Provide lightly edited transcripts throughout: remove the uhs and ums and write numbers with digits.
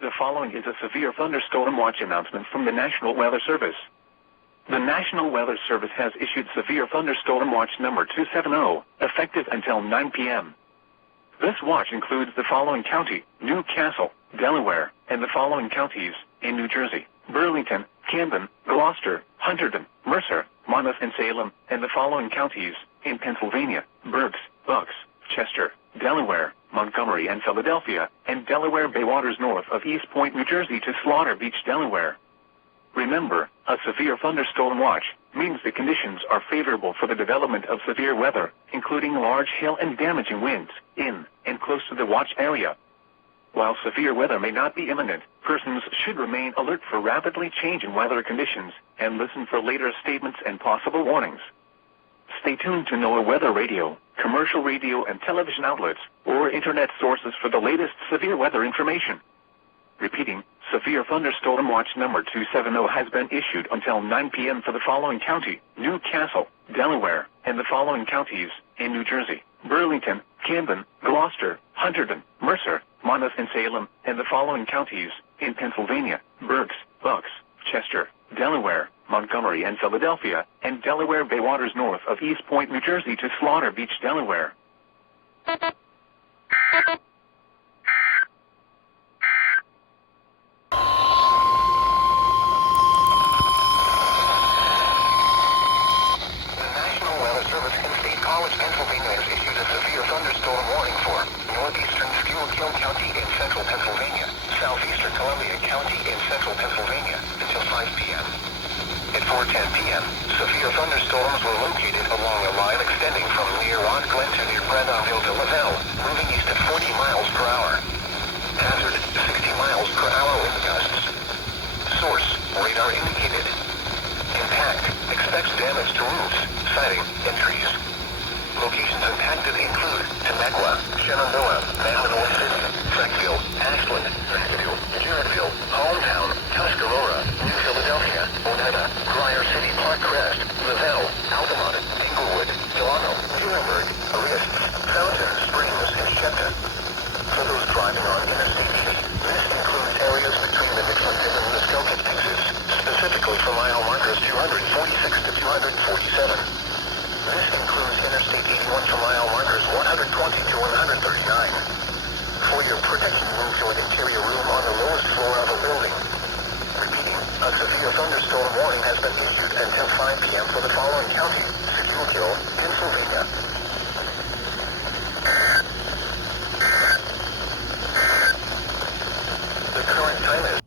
The following is a severe thunderstorm watch announcement from the National Weather Service. The National Weather Service has issued severe thunderstorm watch number 270, effective until 9 p.m. This watch includes the following county: Newcastle, Delaware, and the following counties in New Jersey: Burlington, Camden, Gloucester, Hunterdon, Mercer, Monmouth, and Salem, and the following counties in Pennsylvania: Berks, Bucks, Chester, Delaware, Montgomery, and Philadelphia, and Delaware Bay waters north of East Point, New Jersey to Slaughter Beach, Delaware. Remember, a severe thunderstorm watch means the conditions are favorable for the development of severe weather, including large hail and damaging winds, in and close to the watch area. While severe weather may not be imminent, persons should remain alert for rapidly changing weather conditions and listen for later statements and possible warnings. Stay tuned to NOAA Weather Radio, commercial radio and television outlets, or internet sources for the latest severe weather information. Repeating, severe thunderstorm watch number 270 has been issued until 9 p.m. for the following county: Newcastle, Delaware, and the following counties in New Jersey: Burlington, Camden, Gloucester, Hunterdon, Mercer, Monmouth, and Salem, and the following counties in Pennsylvania: Berks, Bucks, Chester, Delaware, Montgomery, and Philadelphia, and Delaware Bay waters north of East Point, New Jersey to Slaughter Beach, Delaware. Pennsylvania has issued a severe thunderstorm warning for northeastern Schuylkill County in central Pennsylvania, southeastern Columbia County in central Pennsylvania until 5 p.m. At 4:10 p.m., severe thunderstorms were located along a line extending from near Rock Glen to near Brendanville to Lavelle, moving east at 40 miles per hour. Hazard, 60 miles per hour wind gusts. Source, radar indicated. Impact, expects damage to roofs, siding, and trees. Locations impacted include Temecula, Shenandoah, Manitowoc City, Sackville, Ashland, Rescue, Jarrettville, Hometown, Tuscarora, New Philadelphia, Oneida, Briar City, Park Crest, Lavelle, Altamont, Englewood, Delano, Muhlenberg, Arist, Fountain Springs, and Echeta. For those driving on Interstate 80, this includes areas between the Mixlinton and Muskogee exits, specifically for mile markers 246 to 247. This includes Interstate 81 for mile markers 120 to 139. For your protection, move to an interior room on the lowest floor of a building. Repeating, a severe thunderstorm warning has been issued until 5 p.m. for the following county: Schuylkill, Pennsylvania. The current time is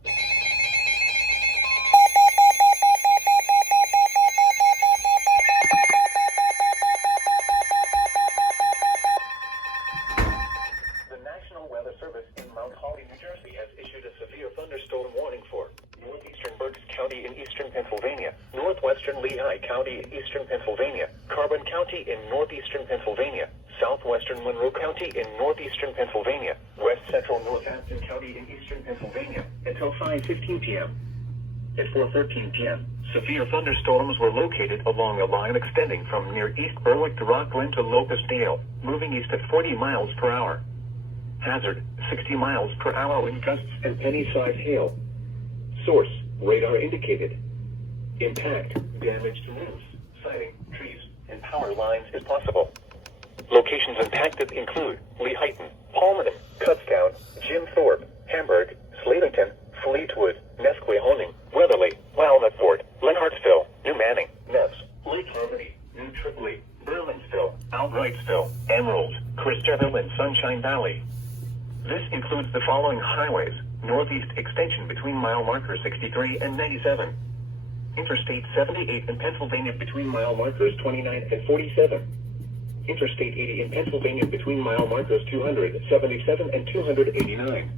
County in eastern Pennsylvania, northwestern Lehigh County in eastern Pennsylvania, Carbon County in northeastern Pennsylvania, southwestern Monroe County in northeastern Pennsylvania, west central Northampton County in eastern Pennsylvania, until 5:15 p.m. At 4:13 p.m., severe thunderstorms were located along a line extending from near East Berwick to Rock Glen to Locust Dale, moving east at 40 miles per hour. Hazard, 60 miles per hour wind gusts and penny-sized hail. Source, radar indicated. Impact, damage to roofs, siding, trees, and power lines is possible. Locations impacted include Lehighton, Palmerton, Kutztown, Jim Thorpe, Hamburg, Slavington, Fleetwood, Nesquehoning, Weatherly, Walnut Fort, Lenhartsville, New Manning, Neves, Lake Harmony, New Tripoli, Burlinsville, Albrightsville, Emerald, Christopherville, and Sunshine Valley. This includes the following highways: northeast extension between mile markers 63 and 97. Interstate 78 in Pennsylvania between mile markers 29 and 47. Interstate 80 in Pennsylvania between mile markers 277 and 289.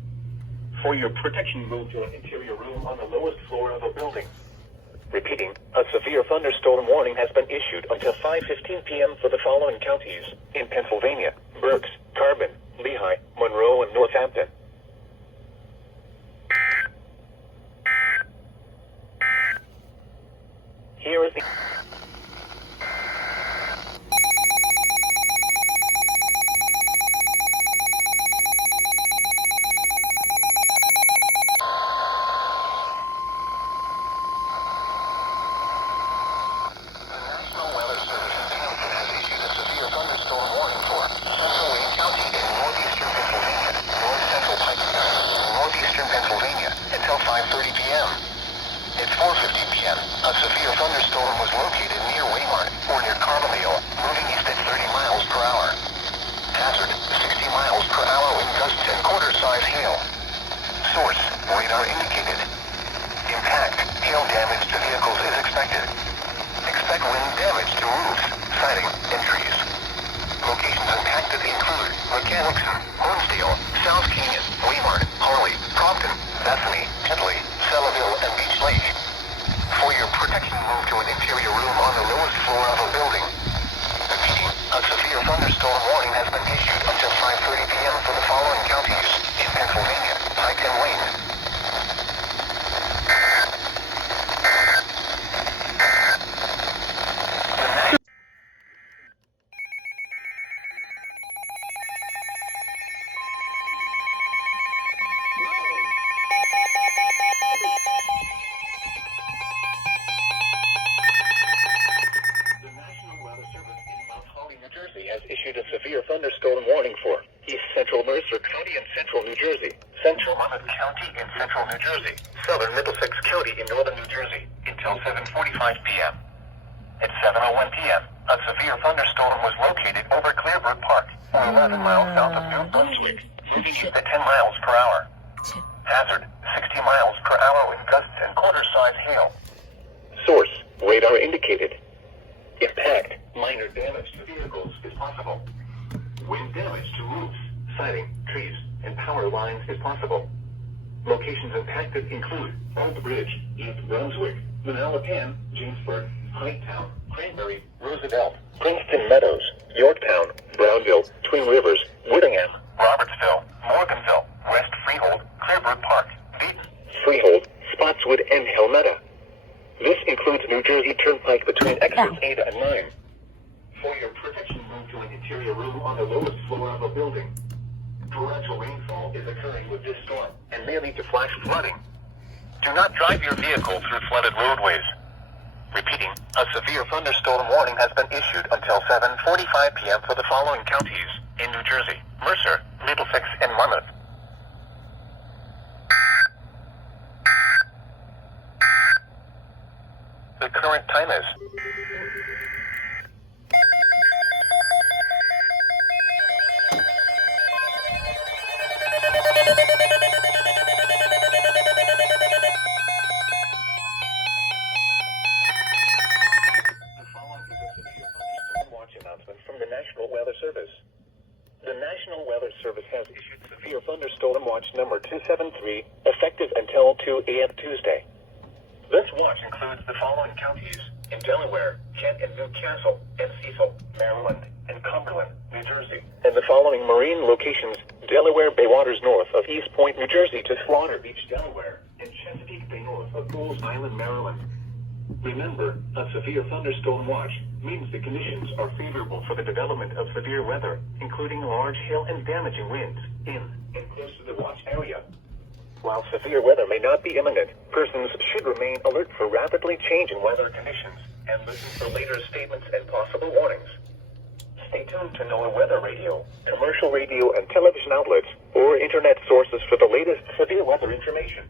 For your protection, move to an interior room on the lowest floor of a building. Repeating, a severe thunderstorm warning has been issued until 5:15 p.m. for the following counties in Pennsylvania: Berks, Carbon, Lehigh, Monroe, and Northampton. Here is the... siding, and trees. Locations impacted include Mechanicsburg, Hornsdale, South Canyon, Waymart, Harley, Compton, Bethany, Tinley, Selleville, and Beach Lake. For your protection, move to an interior room on the lowest floor of a building. Repeating, a severe thunderstorm warning has been issued until 5:30 p.m. for the following counties in Pennsylvania, Pike and Wayne. Has issued a severe thunderstorm warning for East Central Mercer County in central New Jersey, Central Monmouth County in central New Jersey, Southern Middlesex County in northern New Jersey until 7:45 p.m. At 7:01 p.m., a severe thunderstorm was located over Clearbrook Park, 11 miles south of New Brunswick, moving at 10 miles per hour. Hazard, 60 miles per hour with gusts and quarter-size hail. Source, radar indicated. Impact, minor damage to vehicles is possible. Wind damage to roofs, siding, trees, and power lines is possible. Locations impacted include Old Bridge, East Brunswick, Manalapan, Jamesburg, Hightown, Cranberry, Roosevelt, Princeton Meadows, Yorktown, Brownville, Twin Rivers, Whittingham, Robertsville, Morganville, West Freehold, Clearbrook Park, Beaton, Freehold, Spotswood, and Helmetta. This includes New Jersey Turnpike between exits 8 and 9. For your protection, move to an interior room on the lowest floor of a building. Torrential rainfall is occurring with this storm and may lead to flash flooding. Do not drive your vehicle through flooded roadways. Repeating, a severe thunderstorm warning has been issued until 7:45 p.m. for the following counties in New Jersey: Mercer, Middlesex, and Monmouth. The current time is from the National Weather Service. The National Weather Service has issued severe thunderstorm watch number 273, effective until 2 a.m. Tuesday. This watch includes the following counties in Delaware, Kent and Newcastle, and Cecil, Maryland, and Cumberland, New Jersey, and the following marine locations: Delaware Bay waters north of East Point, New Jersey to Slaughter Beach, Delaware, and Chesapeake Bay north of Pools Island, Maryland. Remember, a severe thunderstorm watch means the conditions are favorable for the development of severe weather, including large hail and damaging winds in and close to the watch area. While severe weather may not be imminent, persons should remain alert for rapidly changing weather conditions and listen for later statements and possible warnings. Stay tuned to NOAA Weather Radio, commercial radio and television outlets, or internet sources for the latest severe weather information.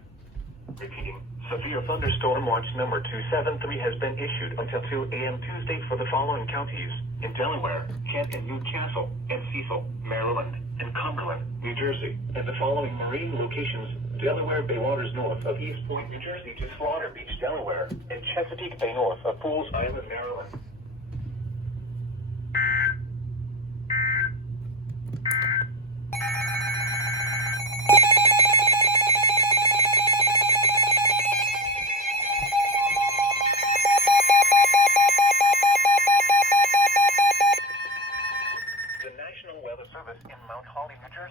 Repeating, severe thunderstorm watch number 273 has been issued until 2 a.m. Tuesday for the following counties in Delaware, Kent and Newcastle, and Cecil, Maryland, and Cumberland, New Jersey, and the following marine locations: Delaware Bay waters north of East Point, New Jersey to Slaughter Beach, Delaware, and Chesapeake Bay north of Pools Island, Maryland.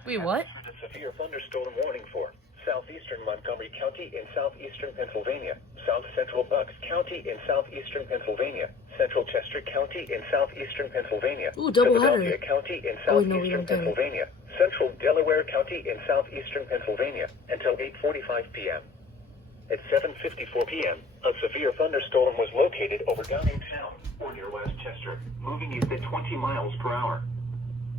Wait, what? A severe thunderstorm warning for southeastern Montgomery County in southeastern Pennsylvania, south central Bucks County in southeastern Pennsylvania, central Chester County in southeastern Pennsylvania, Ooh, double Philadelphia header. County in Oh, no, southeastern Pennsylvania, central Delaware County in southeastern Pennsylvania until 8:45 p.m. At 7:54 p.m., a severe thunderstorm was located over Downingtown or near Westchester, moving east at 20 miles per hour.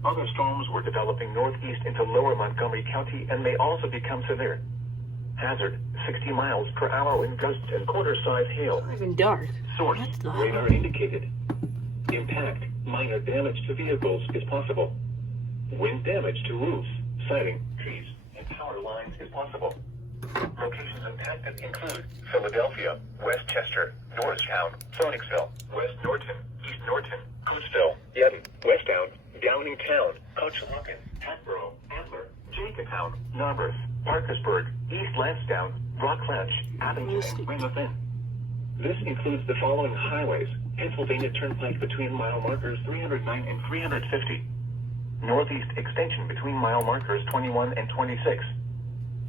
Other storms were developing northeast into lower Montgomery County and may also become severe. Hazard, 60 miles per hour wind gusts and quarter-size hail. It's not even dark. Source, What the radar indicated. Impact, minor damage to vehicles is possible. Wind damage to roofs, siding, trees, and power lines is possible. Locations impacted include Philadelphia, Westchester, Norristown, Phoenixville, West Norton, East Norton, Coatesville, Yedden, Westtown, Downingtown, Conshohocken, Hatboro, Antler, Jenkintown, Narberth, Parkersburg, East Lansdowne, Rockledge, Abington, and Weymouth. This includes the following highways: Pennsylvania Turnpike between mile markers 309 and 350. Northeast Extension between mile markers 21 and 26.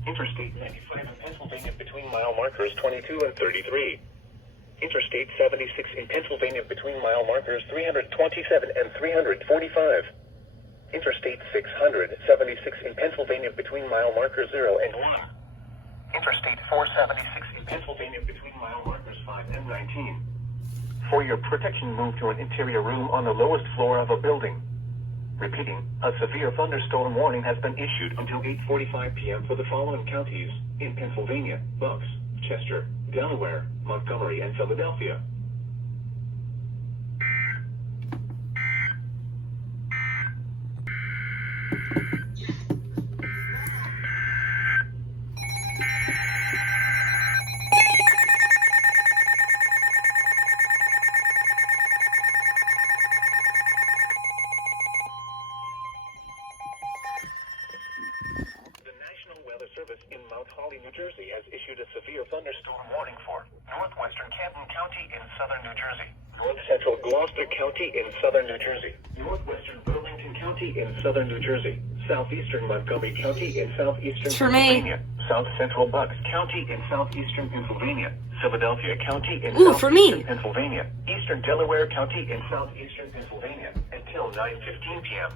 Interstate 95 in Pennsylvania between mile markers 22 and 33. Interstate 76 in Pennsylvania between mile markers 327 and 345. Interstate 676 in Pennsylvania between mile markers 0 and 1. Interstate 476 in Pennsylvania between mile markers 5 and 19. For your protection, move to an interior room on the lowest floor of a building. Repeating, a severe thunderstorm warning has been issued until 8:45 p.m. for the following counties in Pennsylvania: Bucks, Chester, Delaware, Montgomery, and Philadelphia. New Jersey has issued a severe thunderstorm warning for northwestern Camden County in southern New Jersey, north central Gloucester County in southern New Jersey, northwestern Burlington County in southern New Jersey, southeastern Montgomery County in southeastern Pennsylvania, south central Bucks County in southeastern Pennsylvania, Philadelphia County in southeastern Pennsylvania, eastern Delaware County in southeastern Pennsylvania until 9:15 p.m.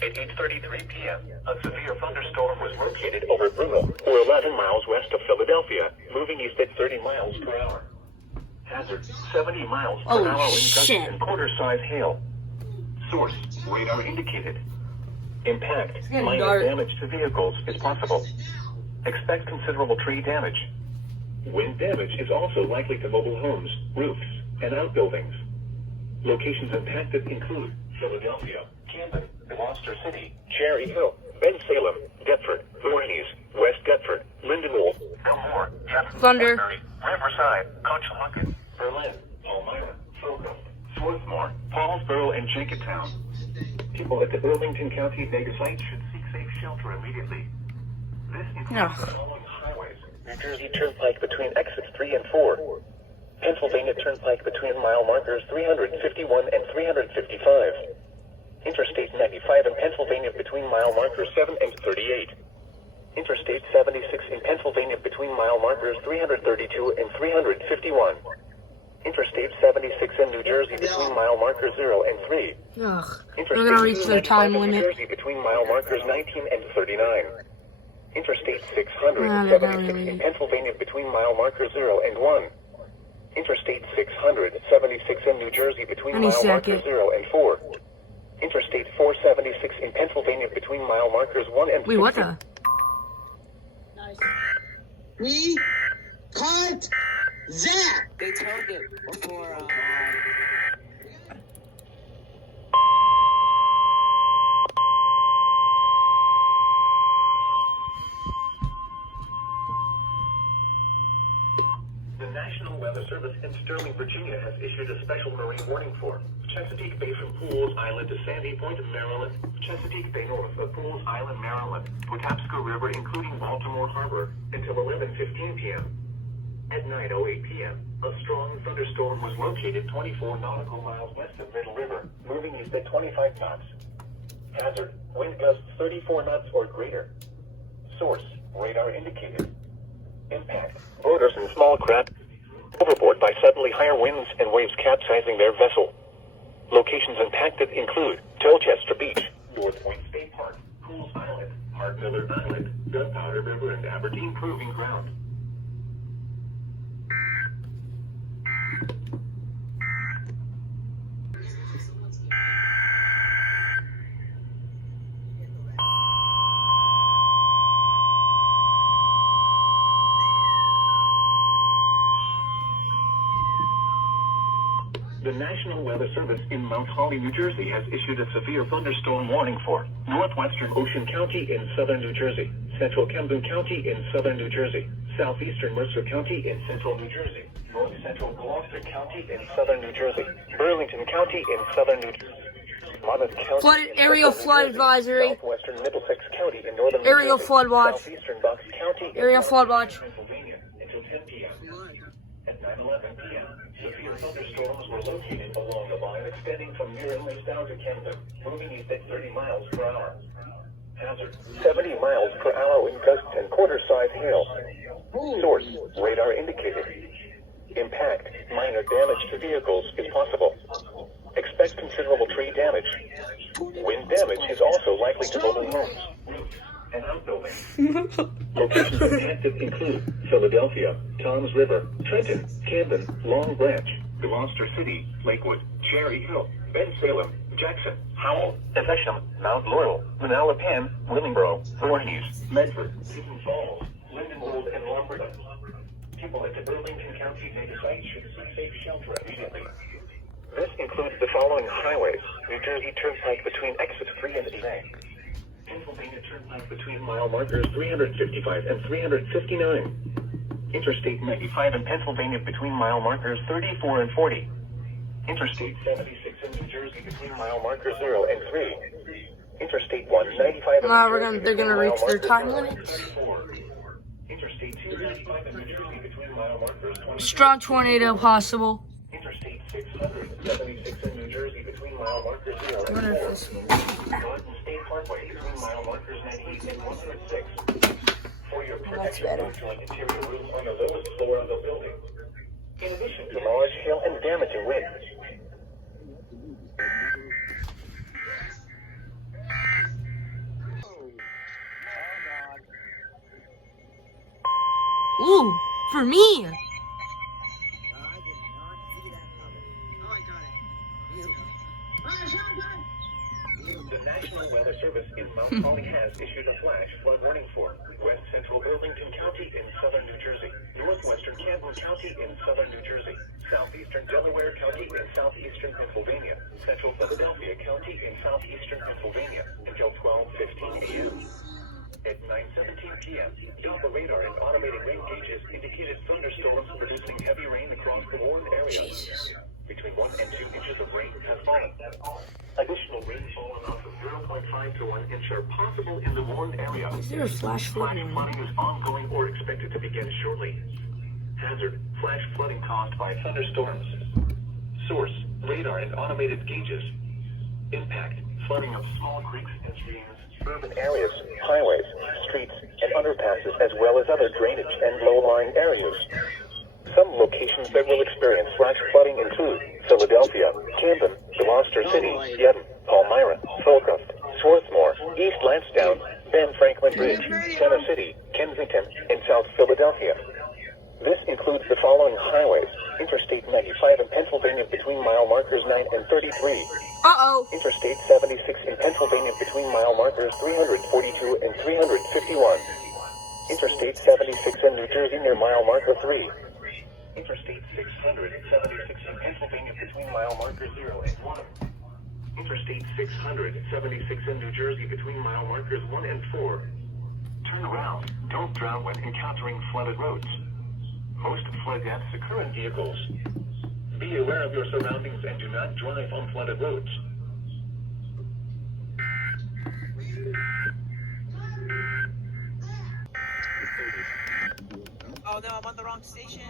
At 8:33 p.m., a severe thunderstorm was located over Bruno, or 11 miles west of Philadelphia, moving east at 30 miles per hour. Hazard, 70 miles per hour in gusts and quarter-size hail. Source, radar indicated. Impact, minor damage to vehicles is possible. Expect considerable tree damage. Wind damage is also likely to mobile homes, roofs, and outbuildings. Locations impacted include Philadelphia, Camden, Gloucester City, Cherry Hill, Bensalem, Deptford, Voorhees, West Deptford, Lindenwold, Elmore, Thunder, Riverside, Conshohocken, Berlin, Palmyra, Fulham, Swarthmore, Paulsboro, and Jenkintown. People at the Burlington County mega site should seek safe shelter immediately. This includes the following highways: New Jersey Turnpike between exits 3 and 4. Pennsylvania Turnpike between mile markers 351 and 355. Interstate 95 in Pennsylvania between mile markers 7 and 38. Interstate 76 in Pennsylvania between mile markers 332 and 351. Interstate 76 in New Jersey between mile markers 0 and 3. Ugh, we're gonna reach their time limit. New Jersey between mile markers 19 and 39. Interstate 676 in Pennsylvania between mile markers 0 and 1. Interstate 676 in New Jersey between mile markers 0 and 4. Interstate 476 in Pennsylvania between mile markers 1 and 6. Wait, what the? We caught Zach! They told it before, The National Weather Service in Sterling, Virginia has issued a special marine warning for Chesapeake Bay from Pools Island to Sandy Point, Maryland, Chesapeake Bay north of Pools Island, Maryland, Patapsco River, including Baltimore Harbor, until 11:15 p.m. At 9:08 p.m., a strong thunderstorm was located 24 nautical miles west of Middle River, moving east at 25 knots. Hazard, wind gusts 34 knots or greater. Source, radar indicated. Impact, boaters and small craft overboard by suddenly higher winds and waves capsizing their vessel. Locations impacted include Tolchester Beach, North Point State Park, Pools Island, Mark Miller Island, Gunpowder River, and Aberdeen Proving Ground. The National Weather Service in Mount Holly, New Jersey has issued a severe thunderstorm warning for northwestern Ocean County in southern New Jersey, central Camden County in southern New Jersey, southeastern Mercer County in central New Jersey, north central Gloucester County in southern New Jersey, Burlington County in southern New Jersey, Monmouth County Flood, in aerial central flood New Jersey, advisory. southwestern Middlesex County in northern Aerial New Jersey, flood watch. southeastern Bucks County in Aerial flood watch. Pennsylvania until 10 p.m. At 9:11 p.m., severe thunderstorms were located along the line extending from New England down to Camden, moving east at 30 miles per hour. Hazard: 70 miles per hour with gusts and quarter-size hail. Source: radar indicated. Impact: minor damage to vehicles is possible. Expect considerable tree damage. Wind damage is also likely to mobile homes, roofs, and outbuildings. Locations impacted include Philadelphia, Toms River, Trenton, Camden, Long Branch, Gloucester City, Lakewood, Cherry Hill, Bensalem, Jackson, Howell, Evesham, Mount Laurel, Manalapan, Willingboro, Voorhees, Medford, Seton Falls, Lindenwold, and Lumberton. People at the Burlington County site should seek safe shelter immediately. This includes the following highways: New Jersey Turnpike between exit 3 and 8A. Pennsylvania Turnpike between mile markers 355 and 359. Interstate 95 in Pennsylvania between mile markers 34 and 40. Interstate 76 in New Jersey between mile markers 0 and 3. Interstate 195 in New Jersey They're gonna between reach mile their markers time 0 and limits. 34. Interstate 295 in New Jersey between mile markers 20. Strong tornado possible. Interstate 676 in New Jersey between mile markers 0 I and wonder if 4. this will. Garden State Parkway between mile markers 98 and 106. For your protection, better. don't join interior rooms on the lowest floor of the building. In addition to large hail and damaging winds. Ooh, for me. The National Weather Service in Mount Holly has issued a flash flood warning for west central Burlington County in southern New Jersey, northwestern Camden County in southern New Jersey, southeastern Delaware County in southeastern Pennsylvania, central Philadelphia County in southeastern Pennsylvania until 12:15 a.m. At 9:17 p.m., Doppler radar and automated rain gauges indicated thunderstorms producing heavy rain across the warned area. Between 1 and 2 inches of rain have fallen. Additional rainfall amounts of 0.5 to 1 inch are possible in the warned area. Is there a flash flood? Flash flooding is ongoing or expected to begin shortly. Hazard: flash flooding caused by thunderstorms. Source: radar and automated gauges. Impact: flooding of small creeks and streams, urban areas, highways, streets, and underpasses, as well as other drainage and low-lying areas. Some locations that will experience flash flooding include Philadelphia, Camden, Gloucester City, Yedden, Palmyra, Holcroft, Swarthmore, East Lansdowne, Ben Franklin Bridge, Center City, Kensington, and South Philadelphia. This includes the following highways: Interstate 95 in Pennsylvania between mile markers 9 and 33. Uh-oh. Interstate 76 in Pennsylvania between mile markers 342 and 351. Interstate 76 in New Jersey near mile marker 3. Interstate 676 in Pennsylvania between mile markers 0 and 1. Interstate 676 in New Jersey between mile markers 1 and 4. Turn around. Don't drown when encountering flooded roads. Most flood deaths occur in vehicles. Be aware of your surroundings and do not drive on flooded roads. Oh no, I'm on the wrong station.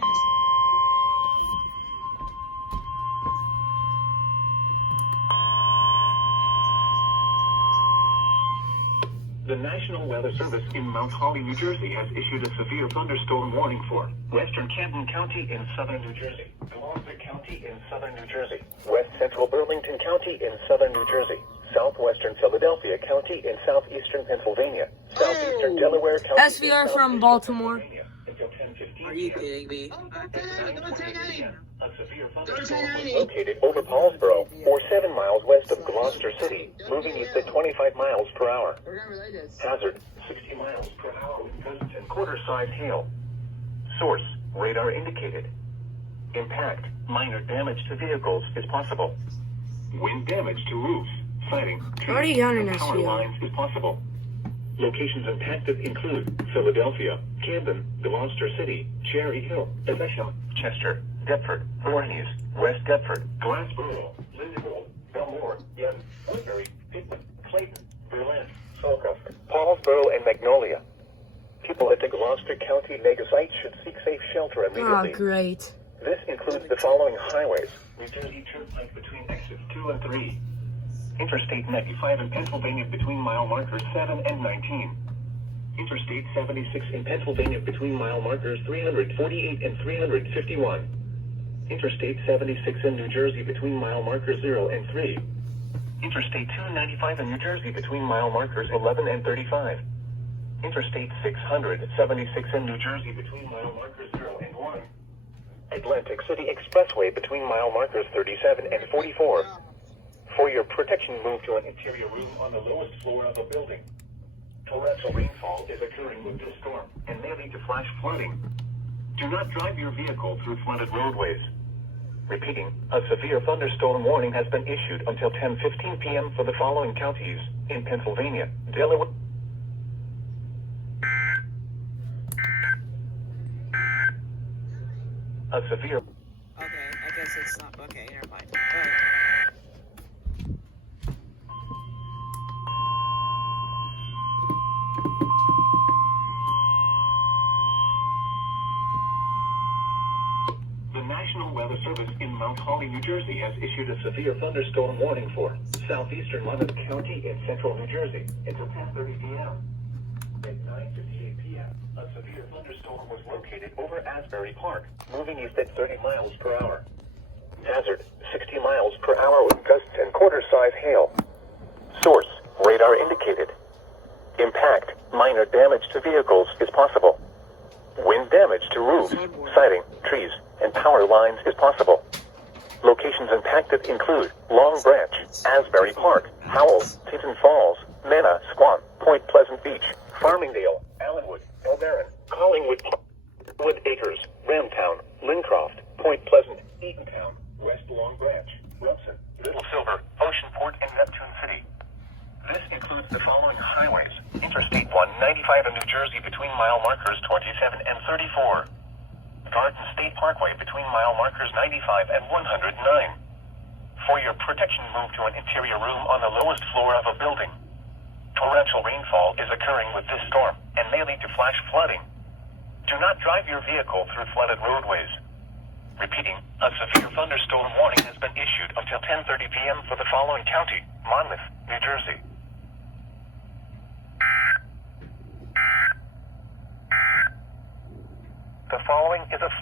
The National Weather Service in Mount Holly, New Jersey has issued a severe thunderstorm warning for western Camden County in southern New Jersey, Gloucester County in southern New Jersey, west central Burlington County in southern New Jersey, southwestern Philadelphia County in southeastern Pennsylvania, southeastern Delaware County. SVR from Baltimore. Are you kidding me? A severe thunderstorm was located over Paulsboro, or 7 miles west of Gloucester City, moving east at 25 miles per hour. Hazard: 60 miles per hour with gusts and quarter-size hail. Source: radar indicated. Impact, minor damage to vehicles is possible. Wind damage to roofs, siding, Already trees, got an and power SVO. lines is possible. Locations impacted include Philadelphia, Camden, Gloucester City, Cherry Hill, Evesham, Chester, Deptford, Voorhees, West Deptford, Glassboro, Lindenwold, Belmore, Young, Woodbury, Pitman, Clayton, Berlin, Salcombe, Paulsboro, and Magnolia. People at the Gloucester County mega site should seek safe shelter Oh, immediately. great. This includes the following highways: New Jersey Turnpike between exits 2 and 3. Interstate 95 in Pennsylvania between mile markers 7 and 19. Interstate 76 in Pennsylvania between mile markers 348 and 351. Interstate 76 in New Jersey between mile markers 0 and 3. Interstate 295 in New Jersey between mile markers 11 and 35. Interstate 676 in New Jersey between mile markers 0 and 1. Atlantic City Expressway between mile markers 37 and 44. For your protection, move to an interior room on the lowest floor of a building. Torrential rainfall is occurring with this storm and may lead to flash flooding. Do not drive your vehicle through flooded roadways. Repeating, a severe thunderstorm warning has been issued until 10:15 p.m. for the following counties in Pennsylvania, Delaware. A severe Okay, I guess it's not. Okay, never mind. Alright. The National Weather Service in Mount Holly, New Jersey has issued a severe thunderstorm warning for southeastern Monmouth County in central New Jersey until 10:30 p.m. At 9:58 p.m., a severe thunderstorm was located over Asbury Park, moving east at 30 miles per hour. Hazard, 60 miles per hour with gusts and quarter-size hail. Source, radar indicated. Impact, minor damage to vehicles is possible. Wind damage to roofs, siding, trees, and power lines is possible. Locations impacted include Long Branch, Asbury Park, Howell, Teton Falls, Mena, Squam, Point Pleasant Beach, Farmingdale, Allenwood, Elbaron, Collingwood, Wood Acres, Ramtown, Lincroft, Point Pleasant, Eatontown, West Long Branch, Wilson, Little Silver, Oceanport, and Neptune City. This includes the following highways: Interstate 195 in New Jersey between mile markers 27 and 34. Garden State Parkway between mile markers 95 and 109. For your protection, move to an interior room on the lowest floor of a building. Torrential rainfall is occurring with this storm and may lead to flash flooding. Do not drive your vehicle through flooded roadways. Repeating, a severe thunderstorm warning has been issued until 10:30 p.m. for the following county: Monmouth, New Jersey. The following is a